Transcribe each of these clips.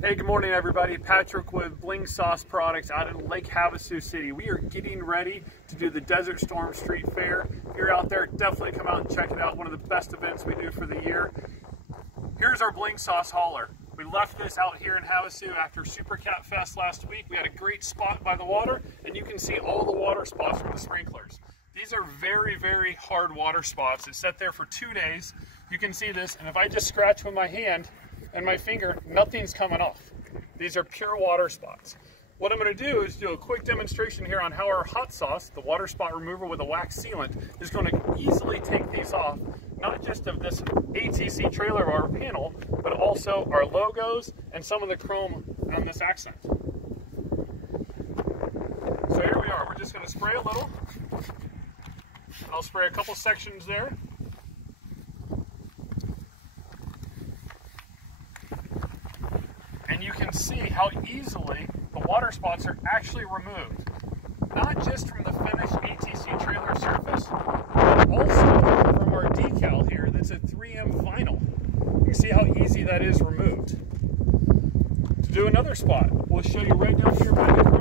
Hey, good morning everybody. Patrick with Bling Sauce products out in Lake Havasu City. We are getting ready to do the Desert Storm Street Fair. If you're out there, definitely come out and check it out. One of the best events we do for the year. Here's our Bling Sauce hauler. We left this out here in Havasu after Super Cat Fest last week. We had a great spot by the water, and you can see all the water spots from the sprinklers. These are very, very hard water spots. It's set there for 2 days. You can see this, and if I just scratch with my hand and my finger, nothing's coming off. These are pure water spots. What I'm going to do is do a quick demonstration here on how our hot sauce, the water spot remover with a wax sealant, is going to easily take these off, not just of this ATC trailer or our panel, but also our logos and some of the chrome on this accent. So here we are. We're just going to spray a little. I'll spray a couple sections there. And you can see how easily the water spots are actually removed. Not just from the finished ATC trailer surface, but also from our decal here that's a 3M vinyl. You can see how easy that is removed. To do another spot, we'll show you right down here by the chrome.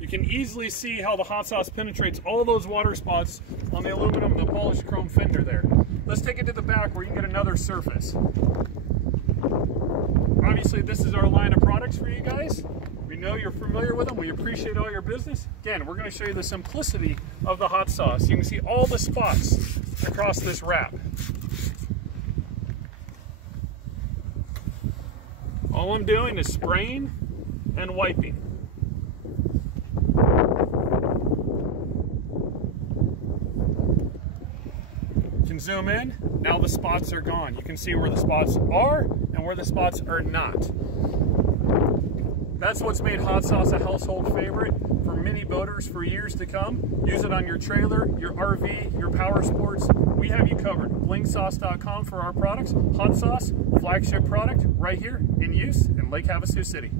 You can easily see how the hot sauce penetrates all those water spots on the aluminum, the polished chrome fender there. Let's take it to the back where you can get another surface. Obviously, this is our line of products for you guys. We know you're familiar with them. We appreciate all your business. Again, we're going to show you the simplicity of the hot sauce. You can see all the spots across this wrap. All I'm doing is spraying and wiping. You can zoom in. Now the spots are gone. You can see where the spots are and where the spots are not. That's what's made hot sauce a household favorite for many boaters for years to come. Use it on your trailer, your RV, your power sports. We have you covered. blingsauce.com for our products. Hot sauce, flagship product right here in use in Lake Havasu City.